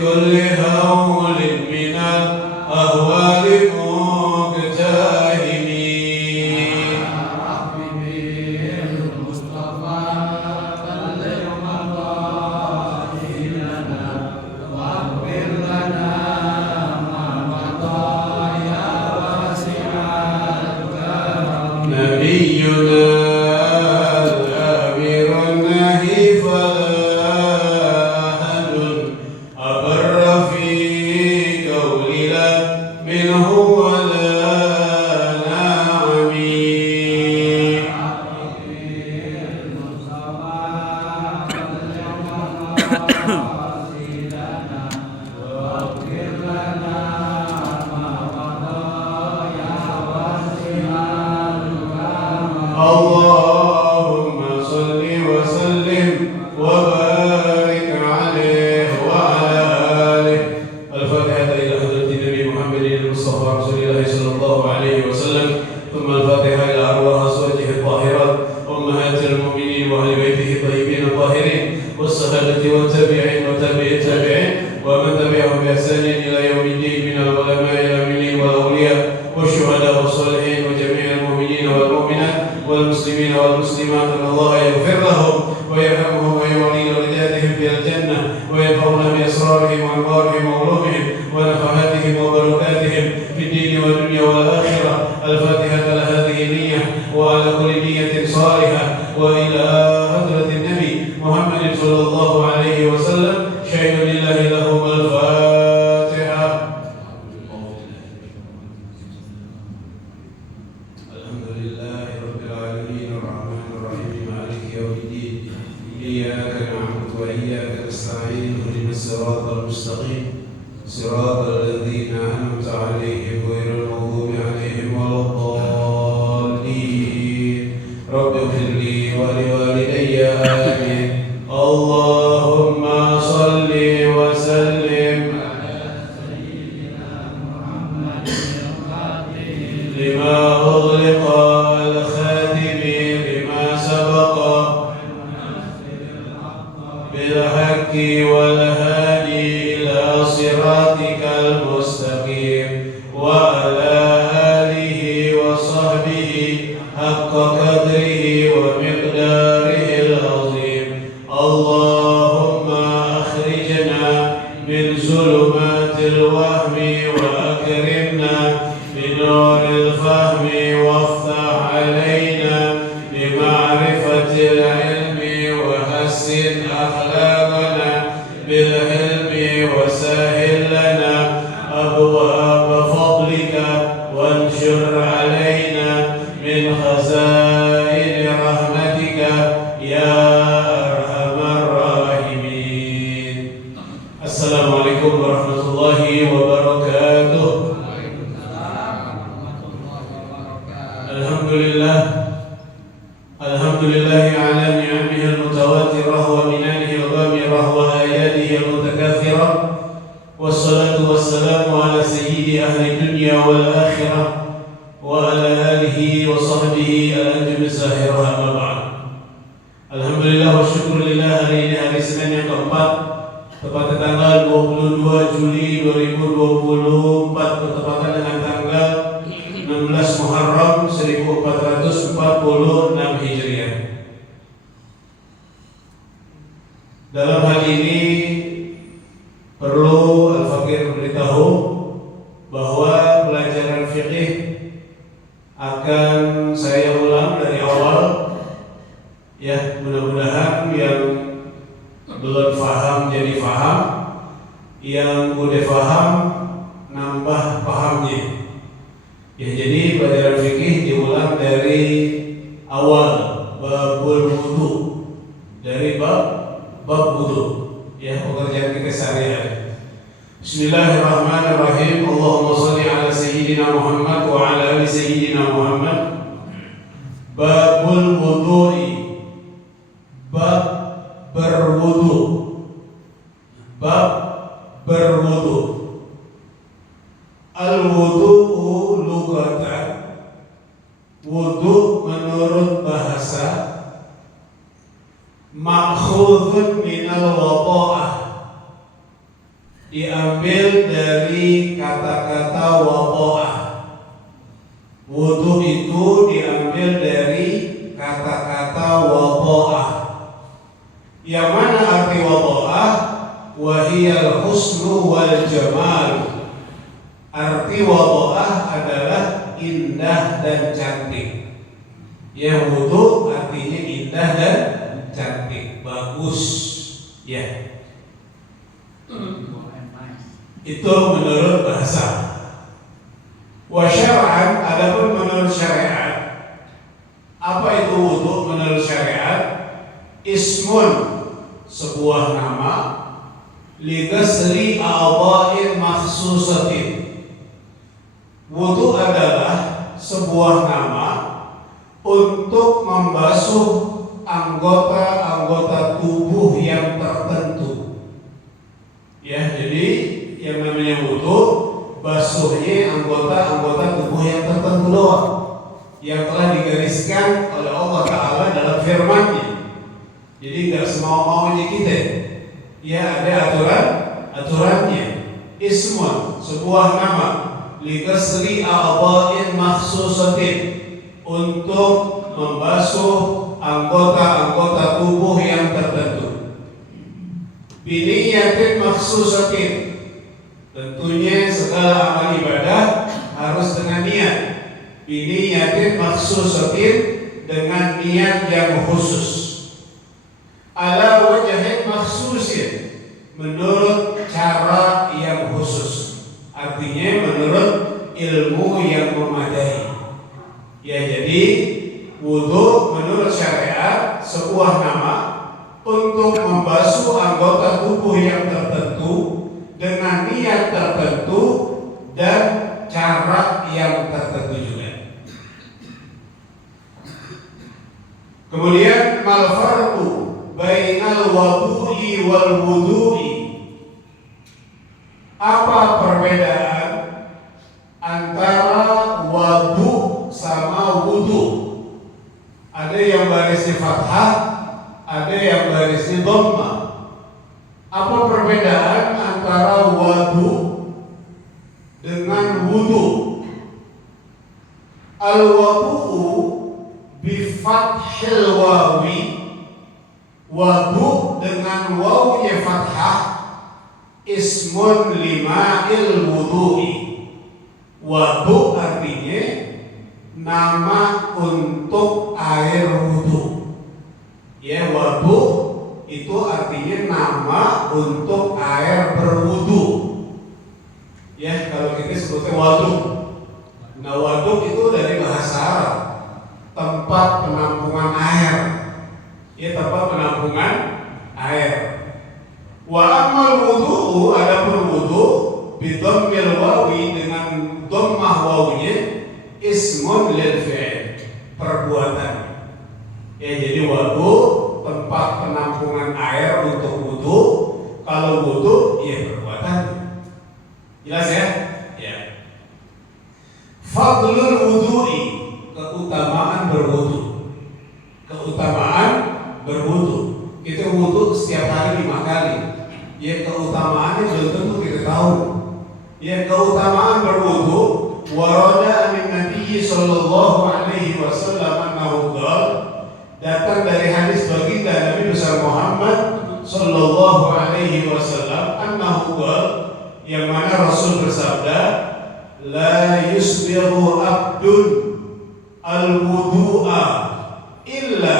كل هول من الأهوال مقتهمين نبينا الآمر النهي فلا أحد أبر في قول لا منه ولا نعمي اللهم صل وسلم وبارك عليه وعلى آله. الفاتحة إلى حضرة النبي محمد المصطفى رسول الله صلى الله عليه وسلم، ثم الفاتحة إلى أرواح أزواجه الطاهرات أمهات المؤمنين وأهل بيته الطيبين الطاهرين والصحابة والتابعين وتابعي التابعين ومن تبعهم بإحسان إلى يوم الدين من العلماء العاملين والأولياء والشهداء والصالحين وجميع المؤمنين والمؤمنات والمسلمين والمسلمات، أن الله يغفر لهم ويرحمهم ويعلي درجاتهم في الجنة وينفعنا بأسرارهم وأنوارهم وعلومهم ونفحاتهم وبركاتهم في الدين والدنيا والآخرة. الفاتحة على هذه النية وعلى كل نية صالحة وإلى حضرة النبي محمد صلى الله عليه وسلم. شهد لله لهم الفاتحة. الحمد لله رب العالمين الرحمن الرحيم مالك يوم الدين إياك نعبد وإياك نستعين اهدنا الصراط المستقيم صراط الذين أنعمت عليهم غير المغضوب عليهم ولا الضالين. رب اغفر لي ولوالدي آمين. اللهم صل وسلم لما أغلق الخاتم لما سبق بالحق والهادي إلى صراطك المستقيم وعلى آله وصحبه حق قدره ومقداره العظيم. اللهم أخرجنا من ظلمات الوهم وأكرمنا بنور الفهم وافتح علينا بمعرفة العلم وحسن أخلاقنا بالعلم وسهل لنا أبواب فضلك وانشر علينا من خزائن رحمتك يا أرحم الراحمين. السلام عليكم ورحمة الله وبركاته. Alhamdulillah, alhamdulillah ala ni'amihi al-mutawatirah wa minanihi al-ghamirah wa ayatihi al-mutakathirah. Wassalatu wassalamu ala sayyidi ahli dunya wal akhirah wa ala alihi wa sahbihi al-anjum zahirah amma ba'd. Alhamdulillah wa syukurillah, hari ini hari Senin yang keempat, tepatnya tanggal 22 Juli 2024, bertepatan dengan tanggal 16 Muharram 1446 Hijriah. Dalam hal ini perlu Al-Faqih memberitahu bahwa pelajaran fikih akan saya ulang dari awal, ya, mudah-mudahan yang belum paham jadi paham, yang udah paham nambah pahamnya. Ya, jadi pelajaran fikih diulang dari awal, babul wudu, dari bab wudu, ya, pekerjaan kita sehari-hari. Bismillahirrahmanirrahim. Allahumma shalli ala sayyidina Muhammad wa ala ali sayyidina Muhammad. Babul wudu'i, bab berwudu, bab berwudu. Al-wudu'u lugatan, wudu menurut bahasa, ma'khudhun minal wada'ah, diambil dari kata-kata wada'ah. Wudu itu diambil dari kata-kata wada'ah. Yang mana arti wada'ah? Wahiyal husnu wal jamal. Arti wada'ah adalah indah dan cantik. Ya, wudu artinya indah dan cantik, bagus. Ya. Itu menurut bahasa. Wa syar'an, adapun menurut syariat, apa itu wudu menurut syariat? Ismun, sebuah nama, li ghasli a'dha'in makhsusatin. Wudu adalah sebuah nama untuk membasuh anggota-anggota tubuh yang tertentu. Ya, jadi yang namanya wudu, basuhnya anggota-anggota tubuh yang tertentu doang, yang telah digariskan oleh Allah Ta'ala dalam firman-Nya. Jadi nggak semau-maunya kita. Ya, ada aturannya. Ismun, sebuah nama, li ghasli a'dha'in makhsusatin, untuk membasuh anggota-anggota tubuh yang tertentu. Biniyatin makhsusatin, tentunya segala amal ibadah harus dengan niat. Biniyatin makhsusatin, dengan niat yang khusus. Ala wajhin makhsusin, menurut cara yang khusus. Artinya menurut ilmu yang memadai. Ya, jadi wudu menurut syariat sebuah nama untuk membasuh anggota tubuh yang tertentu dengan niat tertentu dan cara yang tertentu juga. Kemudian mal farqu bainal wudu'i wal wudu'i, apa perbedaan antara wudu sama wudu? Ada yang barisnya fathah, ada yang barisnya dhamma. Apa perbedaan antara wudu dengan wudu? Al-wudu bi fathil wawi, wudu dengan wawnya fathah, ismun lima'il wudu'i. Wudu artinya nama untuk air wudu. Ya, wudu itu artinya nama untuk air berwudu. Ya, kalau kita sebutnya wudu. Nah, wudu itu dari bahasa Arab, tempat penampungan air. Ya, tempat penampungan air. Wa amal wudu, adapun wudu bidhammil wawi, dengan dhammah wawunya, ismun lil fi'il, perbuatan. Ya, jadi wudu tempat penampungan air untuk wudu. Kalau wudu ya perbuatan. Jelas ya? Ya. Fadlul wudu'i, keutamaan berwudu. Keutamaan berwudu. Kita wudu setiap hari 5 kali. Ya, keutamaannya belum tentu kita tahu. Ya, keutamaan berwudu, warada min Nabi sallallahu alaihi wasallam annahu qala, datang dari hadis baginda Nabi besar Muhammad sallallahu alaihi wasallam annahu qala, yang mana Rasul bersabda, la yusbiru abdun al-wudu'a illa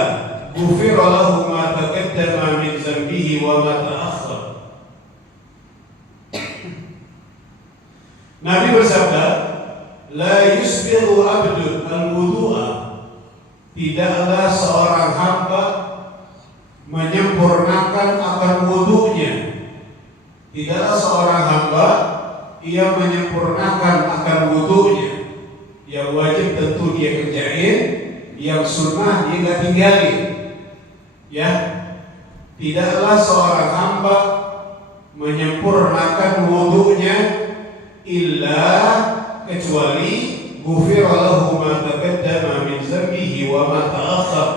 ghufira lahu ma taqaddama min dhanbihi wa ma ta'akhkhar. Nabi bersabda, la yusbiru abdun al-wudu'a, tidaklah seorang hamba menyempurnakan akan wudunya. Tidaklah seorang hamba ia menyempurnakan akan wudunya. Yang wajib tentu dia kerjain, yang sunnah dia nggak tinggalin. Ya, tidaklah seorang hamba menyempurnakan wudunya illa, kecuali ghufira lahu ma taqaddama min dzambihi wa ma ta'akhkhar,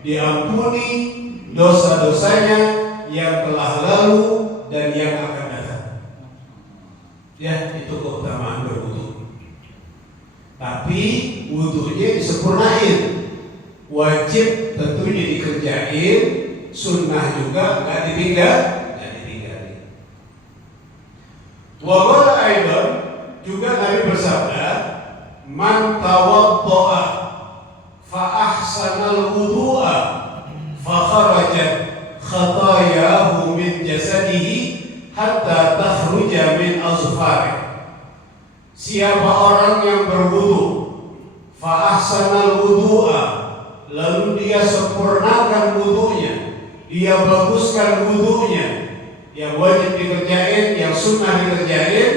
diampuni dosa-dosanya yang telah lalu dan yang akan datang. Ya, itu keutamaan berwudu. Tapi wudunya disempurnain. Wajib tentunya dikerjain, sunnah juga nggak ditinggalin. Wa qala aidan, juga Nabi bersabda, man tawaddo'a fa ahsanal wudu'a fa kharajat khatayahu min jasadihi hatta takhruja min azfarih. Siapa orang yang berwudu, fa ahsanal wudu'a, lalu dia sempurnakan wudunya, dia baguskan wudunya, yang wajib dikerjain, yang sunnah dikerjain,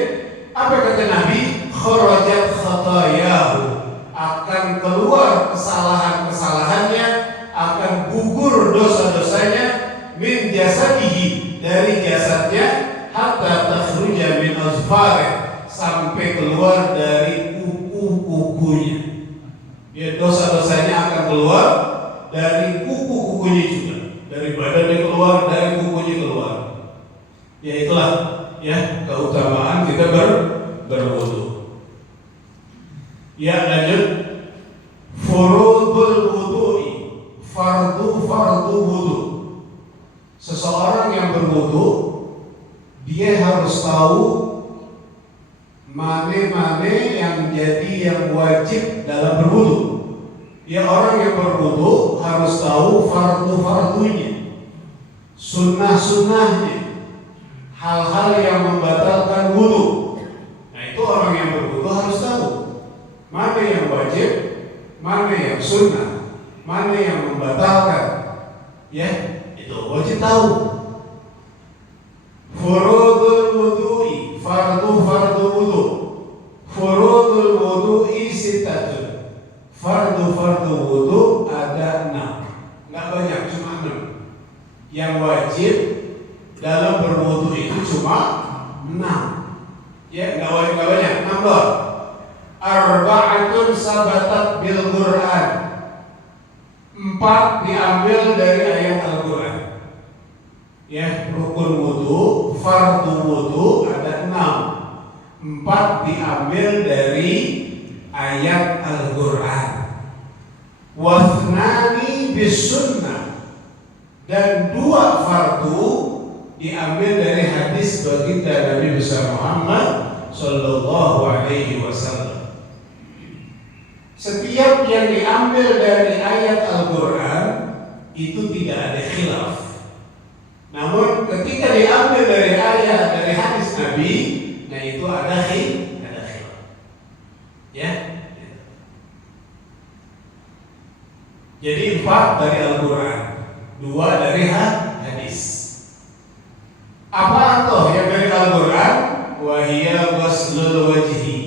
apa kata Nabi? Kharajat khatayahu, akan keluar kesalahan-kesalahannya, akan gugur dosa-dosanya, min jasadihi, dari jasadnya, hatta takhruja min azfarih, sampai keluar dari kuku-kukunya. Ya, dosa-dosanya akan keluar dari kuku-kukunya juga, dari badannya keluar, dari kukunya keluar. Ya itulah ya keutamaan kita berwudu. Ya, lanjut. Furudul wudu'i, fardu wudu. Seseorang yang berwudu, dia harus tahu mana yang jadi yang wajib dalam berwudu. Ya, orang yang berwudu harus tahu fardu-fardunya, sunnah-sunnahnya, hal-hal yang membatalkan wudu. Nah, itu orang yang berwudu harus tahu mana yang wajib, mana yang sunnah, mana yang membatalkan. Ya, itu wajib tahu. Furudul wudu'i, fardu wudu. Furudul wudu'i sitatun. Fardu wudu ada 6. Nggak banyak, cuma 6. Yang wajib dalam berwudu itu cuma 6. Ya, nggak banyak, 6 doang. Arba'atun sabatat bil Qur'an. 4 diambil dari ayat Al-Quran. Ya, rukun wudu, fardu wudu ada 6. 4 diambil dari ayat Al-Quran. Wathnani bis sunnah, dan 2 fardu diambil dari hadis baginda Nabi besar Muhammad sallallahu alaihi wasallam. Setiap yang diambil dari ayat Al-Quran itu tidak ada khilaf. Namun ketika diambil dari ayat, dari hadis Nabi, nah itu ada khilaf. Ya. Jadi 4 dari Al-Quran, 2 dari hadis. Apa tuh yang dari Al-Quran? Wahiyya ghuslul wajhi.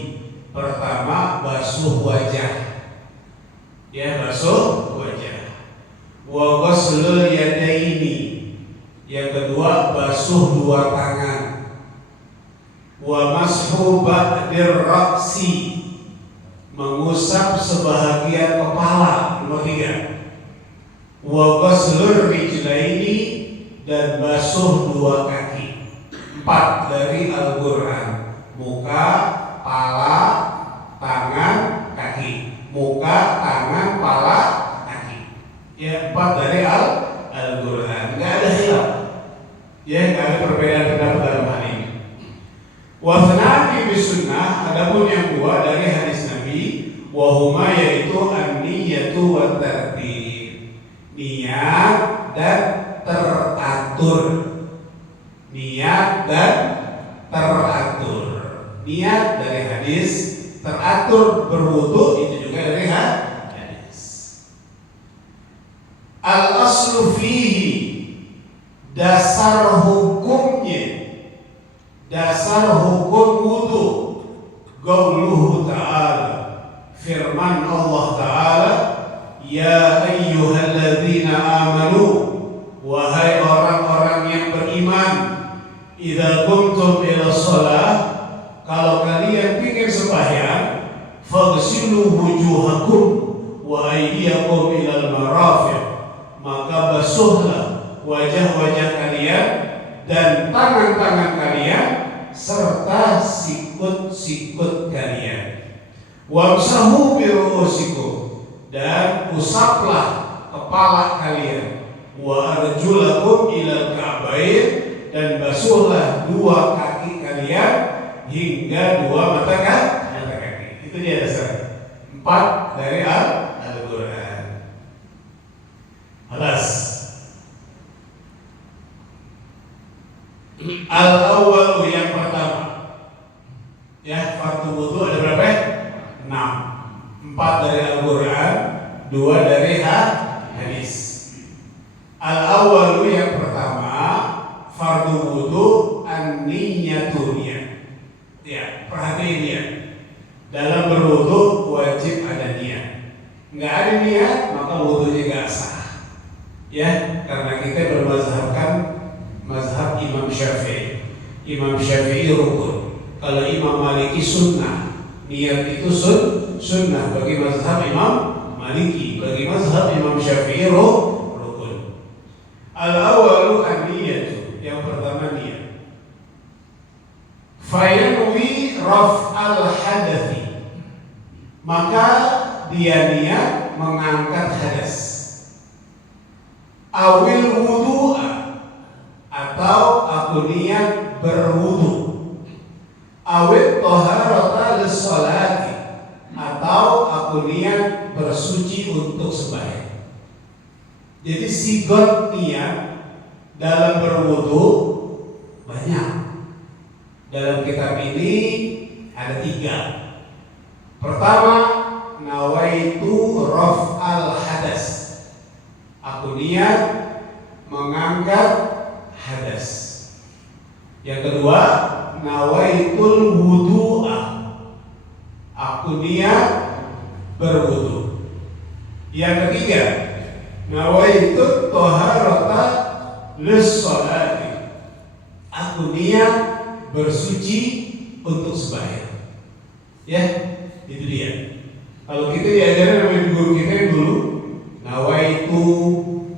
Pertama, basuh wajah. Ya, basuh wajah. Wa ghuslul yadaini. Yang kedua, basuh 2 tangan. Wa mashu ba'dir ra'si, mengusap sebahagian kepala. Nomor 3. Wa ghuslur rijlaini, dan basuh 2 kaki. 4 dari Al-Quran. Muka, pala, tangan, kaki. Muka, tangan, pala, kaki. Ya, 4 dari Al-Quran. Nggak ada khilaf. Ya, nggak ada perbedaan pendapat dalam hal ini. Wathnani bis sunnah, adapun yang 2 dari hadis Nabi, wahuma yaitu an-niyatu wa tartib. Niat dan teratur. Niat dan teratur. Niat dari hadis, teratur berwudu itu juga dari hadis. Al-aslu fihi, dasar hukumnya, dasar hukum wudu, qauluhu ta'ala, firman Allah Ta'ala, ya ayyuhalladzina amanu, wahai orang-orang yang beriman, idza qumtum ila shalah, kalau kalian ingin sembahyang, faghsilu wujuhakum wa aydiyakum ilal marafiq, maka basuhlah wajah-wajah kalian dan tangan-tangan kalian serta sikut-sikut kalian. Wamsahu bi ru'usikum, dan usaplah kepala kalian. Wa arjulakum ilal ka'bain, dan basuhlah dua kaki kalian hingga dua mata kaki. Itu dia dasar 4 dari Al-Quran. Alas. Al-awwal yang pertama. Ya, fardu wudu ada berapa? 6. 4 dari Al-Quran, 2 dari hadis. Al-awwal yang pertama, fardu wudu an-niyatu niat. Ya, perhatiin niat. Dalam berwudu wajib ada niat. Enggak ada niat, maka wudunya enggak sah. Ya, karena kita bermazhabkan mazhab Imam Syafi'i. Imam Syafi'i rukun. Kalau Imam Maliki sunnah. Niat itu sunnah bagi mazhab Imam Maliki. Bagi mazhab Imam Syafi'i rukun. Al-awwalu an-niyatu. Yang pertama niat. Fayanwi raf'al hadathi, maka dia niat mengangkat hadas. Awil wudu'a, atau aku niat berwudu. Awil toharata lissolati, atau aku niat bersuci untuk sembahyang. Jadi sigot niat dalam berwudu banyak. Dalam kitab ini ada 3. Pertama, nawaitu raf'al hadas. Aku niat mengangkat hadas. Yang kedua, nawaitul wudu'a. Aku niat berwudu. Yang ketiga, nawaitu toharata lis-sholati. Aku niat bersuci untuk sembahyang. Ya, itu dia. Kalau kita diajarin sama guru kita yang dulu, nawaitu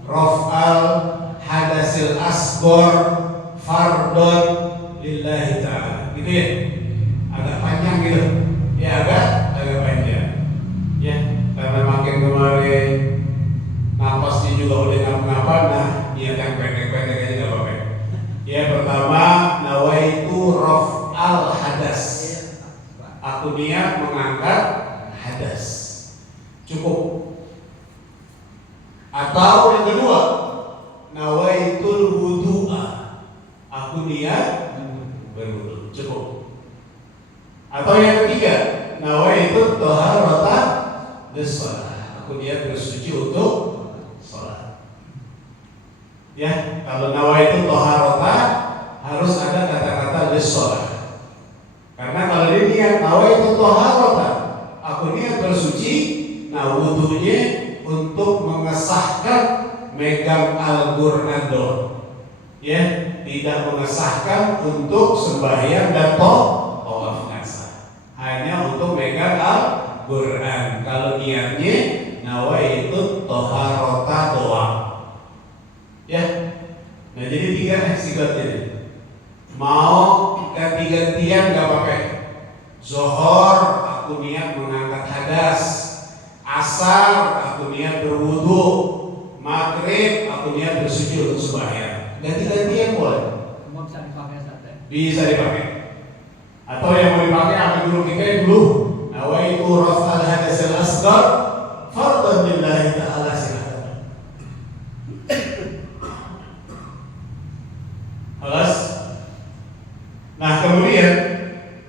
raf'al hadasil asghar fardhon lillahi ta'ala. Gitu ya. Agak panjang gitu. Ya, agak panjang. Ya, karena makin kemarin napasnya juga udah ngapa-ngapa, nah niat yang pendek-pendek aja enggak apa-apa. Ya, pertama, nawaitu raf'al hadas. Aku niat mengangkat hadas. Cukup. Atau yang kedua, nawaitul wudu'a. Aku niat berwudu. Cukup. Atau yang ketiga, nawaitu toharata lis-shalah. Aku niat bersuci untuk sholat. Ya, kalau nawaitu toharata harus ada kata-kata lis-shalah. Karena kalau dia niat nawaitu toharata, aku niat bersuci, nah wudunya untuk mengesahkan megang Al-Quran doang. Ya, tidak mengesahkan untuk sembahyang dan tawaf nasa. Hanya untuk megang Al-Quran. Kalau niatnya nawaitu toharata doang. Ya, nah jadi 3 sifatnya. Mau ganti-gantian gak apa-apa. Zohor aku niat mengangkat hadas, asar aku niat berwudu, maghrib aku niat bersuci untuk sembahyang. Ganti-gantian boleh. Semua bisa dipakai saja. Bisa dipakai. Atau yang mau dipakai apa dulu kita dulu. Nawaitu raf'al hadasil asghar fardhon lillahi ta'ala. Alas. Nah, kemudian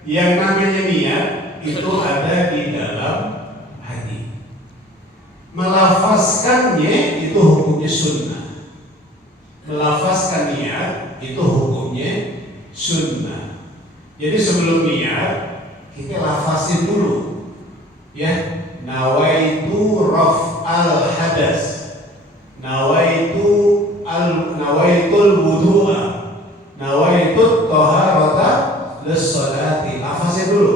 yang namanya niat itu ada di dalam hati. Melafazkannya itu hukumnya sunnah. Melafazkan niat itu hukumnya sunnah. Jadi sebelum niat kita lafazin dulu. Ya, nawaitu raf'al hadas. Nawaitul wudu'a. Nawaitu toharata lis-sholati. Lafaznya dulu.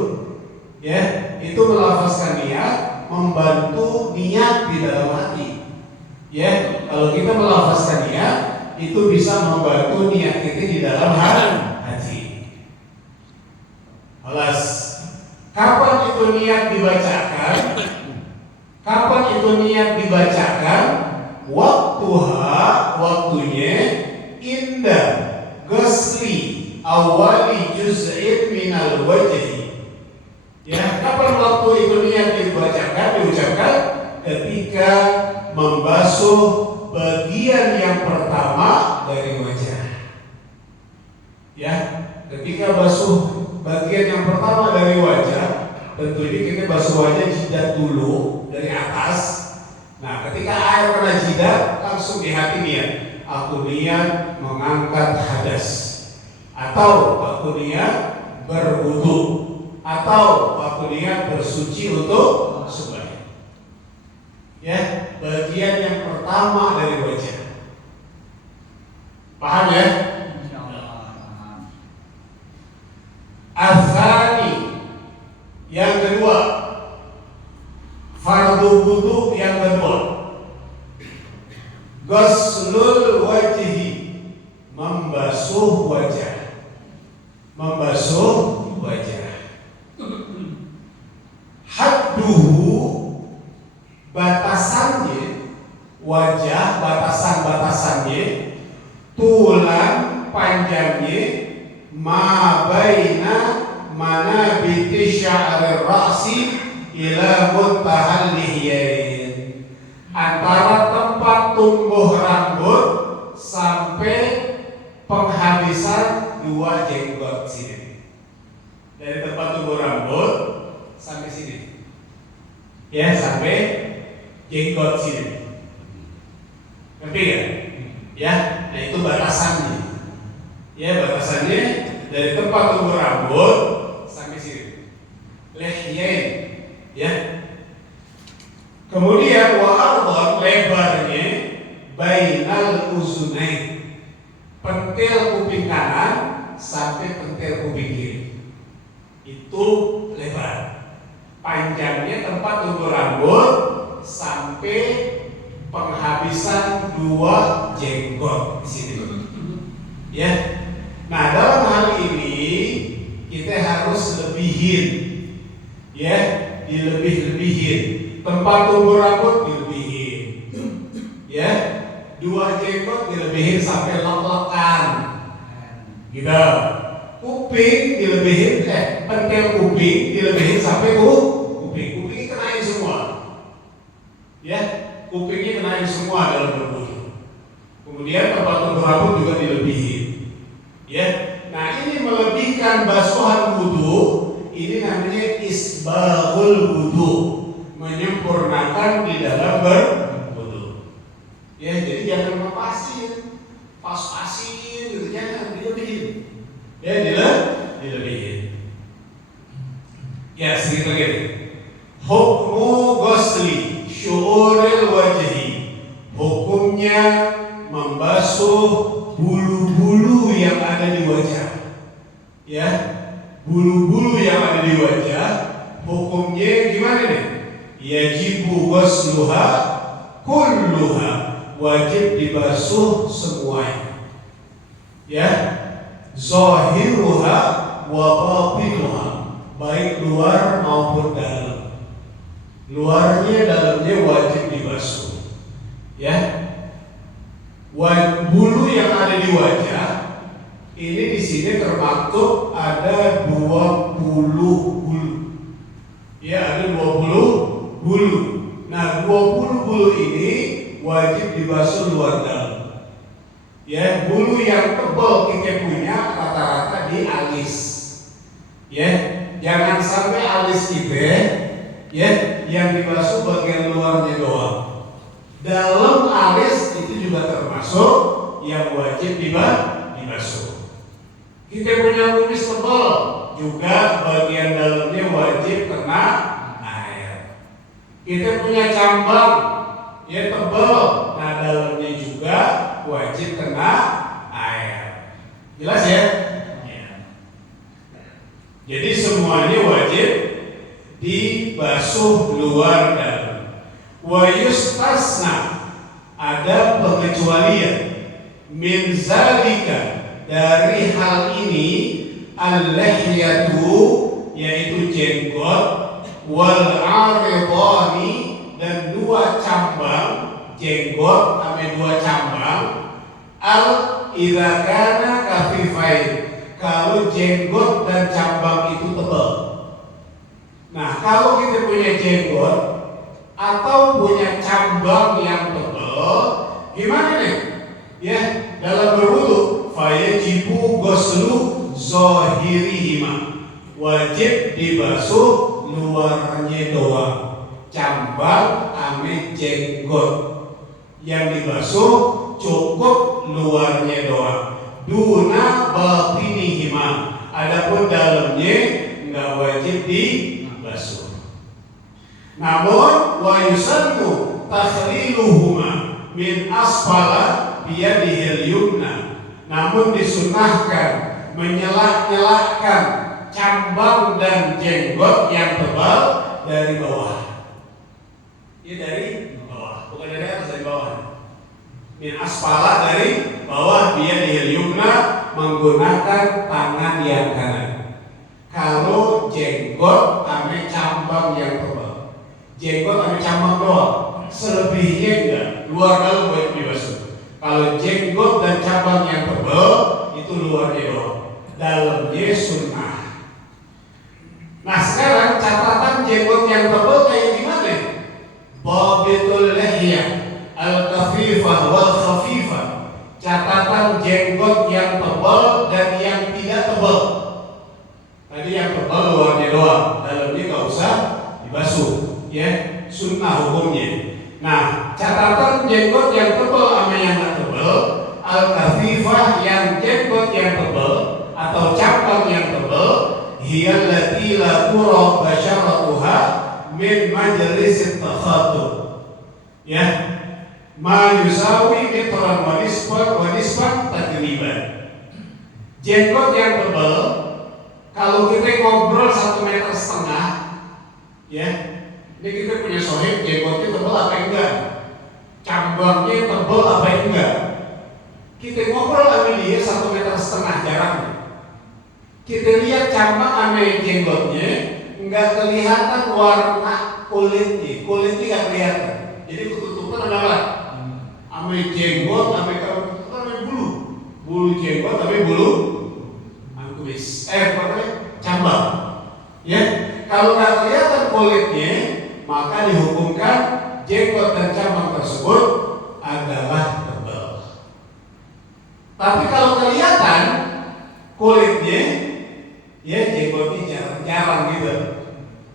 Ya, itu melafazkan niat, membantu niat di dalam hati. Ya, kalau kita melafazkan niat, itu bisa membantu niat kita di dalam hati. Alas. Kapan itu niat dibacakan? Kapan itu niat dibacakan? Waktunya indah ghusli awali juz'in minal wajhi. Ya, kapan waktu itu niat diucapkan? Ketika membasuh bagian yang pertama dari wajah. Ya, ketika basuh bagian yang pertama dari wajah, tentu ini kita basuh wajah jidat dulu dari atas. Nah, ketika air kena jidat, langsung di hati niat, aku niat mengangkat hadas, atau aku niat berwudu, atau aku niat bersuci untuk sembahyang. Ya, bagian yang pertama dari wajah. Paham ya? Azani yang kedua, fardu wudu yang kedua, ghuslul wajhi, membasuh wajah. Hadduhu, batasannya wajah, batasannya tulan panjangnya ma baina manabiti sya'rir ra'si ila muntahal lihyain, antara tempat tumbuh rambut sampai penghabisan 2 jenggot sini. Dari tempat tumbuh rambut sampai sini. Ya, sampai jenggot sini. Ngerti ya? Ya, nah itu batasannya. Ya, batasannya dari tempat tumbuh rambut sampai sini. Lihyain, ya. Kemudian wa ardhan, lebarnya bainal uzunain, pentil kuping kanan sampai pentil kuping kiri. Itu lebar. Panjangnya tempat tumbuh rambut sampai penghabisan 2 jenggot di sini. Ya. Nah, dalam hal ini kita harus lebihin, ya, dilebih-lebihin. Tempat tumbuh rambut dilebihin, ya, 2 jenggot dilebihin sampai lek-lekan, gitu. Kuping dilebihin, pentil kuping dilebihin sampai kuping. Kupingnya kenain semua, ya, kupingnya kenain semua dalam berwudu. Kemudian tempat tumbuh rambut juga dilebihin. Ya, nah ini melebihkan basuhan wudu, ini namanya isbaghul wudu, menyempurnakan di dalam berwudu. Ya, jadi jangan lepasin, pas-pasin gitu, jangan dilebihin. Ya, dilebihin. Ya, sedikit lagi. Hukmu ghusli syu'uril wajhi, hukumnya membasuh bulu-bulu yang ada di wajah. Ya, bulu-bulu yang ada di wajah, hukumnya gimana nih? Yajibu ghusluha kulluha, wajib dibasuh semuanya. Ya, zahiruha wa batinuha, baik luar maupun dalam. Luarnya, dalamnya wajib dibasuh. Ya, bulu yang ada di wajah ini di sini termaktub ada 20 bulu. Ya, ada 20 bulu. Nah, 20 bulu ini wajib dibasuh luar dalam. Ya, bulu yang tebal kita punya rata-rata di alis. Ya, jangan sampai alis kita, ya, yang dibasuh bagian luarnya doang. Dalam alis itu juga termasuk yang wajib dibasuh. Kita punya kumis tebal, juga bagian dalamnya wajib kena air. Kita punya cambang, ya, tebal, nah dalamnya juga wajib kena air. Jelas ya? Ya. Jadi semuanya wajib dibasuh luar dalam. Wa yustasna, ada pengecualian, min zalika, dari hal ini, al-lihyatu, yaitu jenggot, wal aridani dan dua cambang jenggot ame dua cambang, al idza kana kafifain kalau jenggot dan cambang itu tebal. Nah, kalau kita punya jenggot atau punya cambang yang tebal, gimana nih? Ya, dalam berwudu, fayajibu ghuslu zahirihima. Wajib dibasuh luarnya doang. Cambang ame jenggot. Yang dibasuh cukup luarnya doang. Duna batinihima. Adapun dalamnya enggak wajib dibasuh. Namun wa yusannu takhliluhuma min asfala biyadihil yumna. Namun disunahkan menyelak-nyelakkan cambang dan jenggot yang tebal dari bawah. Ini dari bawah, bukan dari atas, dari bawah. Min asfala dari bawah biyadihil yumna menggunakan tangan yang kanan. Kalau jenggot ame cambang yang tebal. Jenggot ame cambang doang, selebihnya enggak, luar dalam wajib dibasuh. Kalau jenggot dan cabang yang tebal itu luarnya doang, dalamnya sunnah. Nah sekarang catatan jenggot yang tebal kayak gimana? Babitul lihya al-kafifah wal khafifah. Catatan jenggot yang tebal dan yang tidak tebal. Tadi yang tebal luarnya doang, dalamnya nggak usah dibasuh. Ya, sunnah hukumnya. Nah, catatan jenggot yang tebal sama yang nggak tebal, al-kafifah yang jenggot yang tebal atau cabang yang tebal, hiya allati la tura basyaratuha min majlisit takhatub. Ya, ma yusawi mitran wa nisfan takriban. Jenggot yang tebal, kalau kita ngobrol 1,5 meter, ya. Ini kita punya sohib, jenggotnya tebal apa enggak? Cambangnya tebal apa enggak? Kita ngobrol sama dia 1,5 meter jarang. Kita lihat cambang sama jenggotnya, enggak kelihatan warna kulitnya. Kulitnya enggak kelihatan. Jadi ketutupan apa? Sama jenggot, sama bulu. Bulu jenggot, sama bulu kumis. Cambang. Ya, kalau enggak kelihatan kulitnya, maka dihukumkan jenggot dan cambang tersebut adalah tebal. Tapi kalau kelihatan kulitnya, ya jenggotnya jarang-jarang gitu.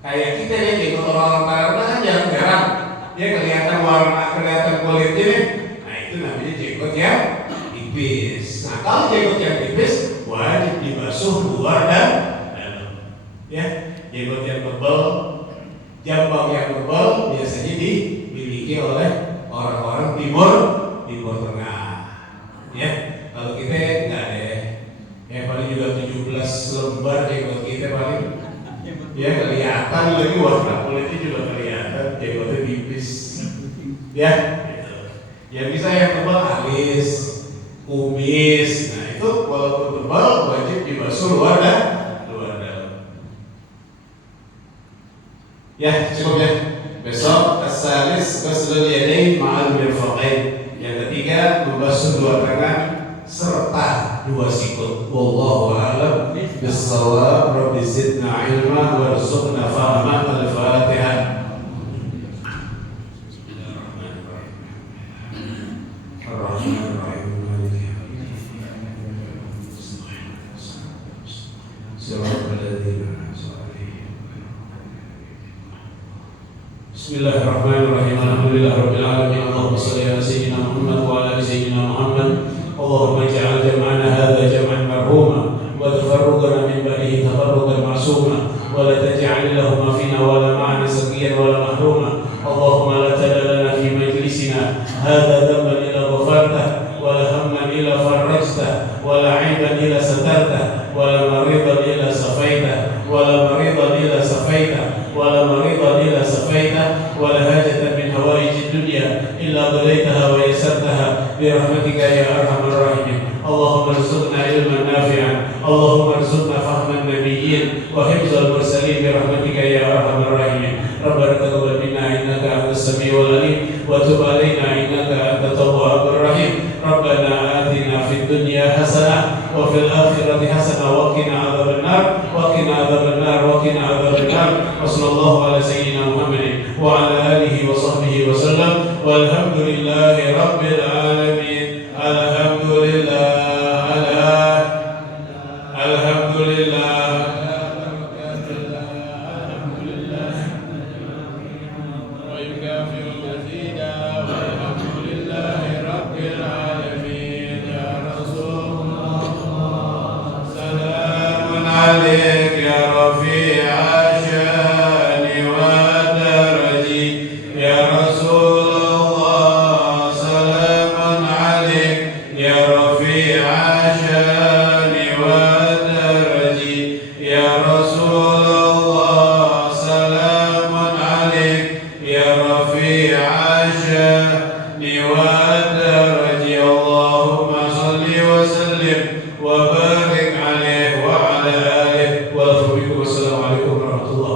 Kayak kita ya, jenggot orang Arab kan jarang-jarang. Dia kelihatan warna, kelihatan kulitnya. Nah itu namanya jenggot yang tipis. Nah kalau jenggot yang tipis wajib dibasuh luar dan dalam. Ya, jenggot yang tebal, jambang yang tebal biasanya dimiliki oleh orang-orang timur tengah. Ya, kalau kita enggak deh. Ya paling juga 17 lembar jenggot kita paling. Ya kelihatan lagi warna kulitnya juga kelihatan, jenggotnya tipis. Ya, gitu. Yang bisa yang tebal alis, kumis. Nah itu walaupun tebal wajib dibasuh luar dan dalam. Ya, cukup ya. Besok as-salis ghuslul yadain ma'al mirfaqain. Yang ketiga membasuh dua tangan serta dua sikut. Wallahu a'lam bis-shawab. Rabbi zidna ilma warzuqna fahma. Al-Fatihah. Ar-Rahmanir-Rahim. Bismillahirrahmanirrahim. Alhamdulillahirabbil alamin. Allahumma shalli ala sayyidina Muhammad wa ala ali sayyidina Muhammad. Allahumma ij'al jam'ana hadza jam'an marhuma wa tafarruqana min ba'dihi tafarruqan ma'suma wa la taj'al lahum fina wa la ma'ana saqiyan wa la mahruma. Allahumma la tada lana fi majlisina hadza dhanban illa ghafartah wa la hamman illa farajtah wa la 'aiban illa satartah wa la maridan illa safaitah wa la maridan illa safaitah wa la maridan illa safaitah wa la hajatan min hawaij ad-dunya illa qadaitaha wa yassartaha bi rahmatika ya arhamar rahimin. Allahumma arzuqna ilman nafi'an, Allahumma arzuqna fahman nabiyyin وحفظ المرسلين برحمتك يا أرحم الراحمين. ربنا تقبل منا إنك أنت السميع العليم وتب علينا إنك أنت التواب الرحيم. ربنا آتنا في الدنيا حسنة وفي الآخرة حسنة وقنا عذاب النار وقنا عذاب النار وقنا عذاب النار. وصلى الله على سيدنا محمد وعلى آله وصحبه وسلم والحمد لله رب العالمين. الحمد لله الحمد لله ويكافئ مزيدا والحمد لله رب العالمين. يا رسول الله سلام عليك يا رفيع الشان والدرج. يا رسول الله سلام عليك يا رفيع الشان والدرج. يا رسول الله سلام عليك يا رفيع الشان والدرج. اللهم صل وسلم وبارك عليه وعلى آله. والسلام عليكم ورحمة الله.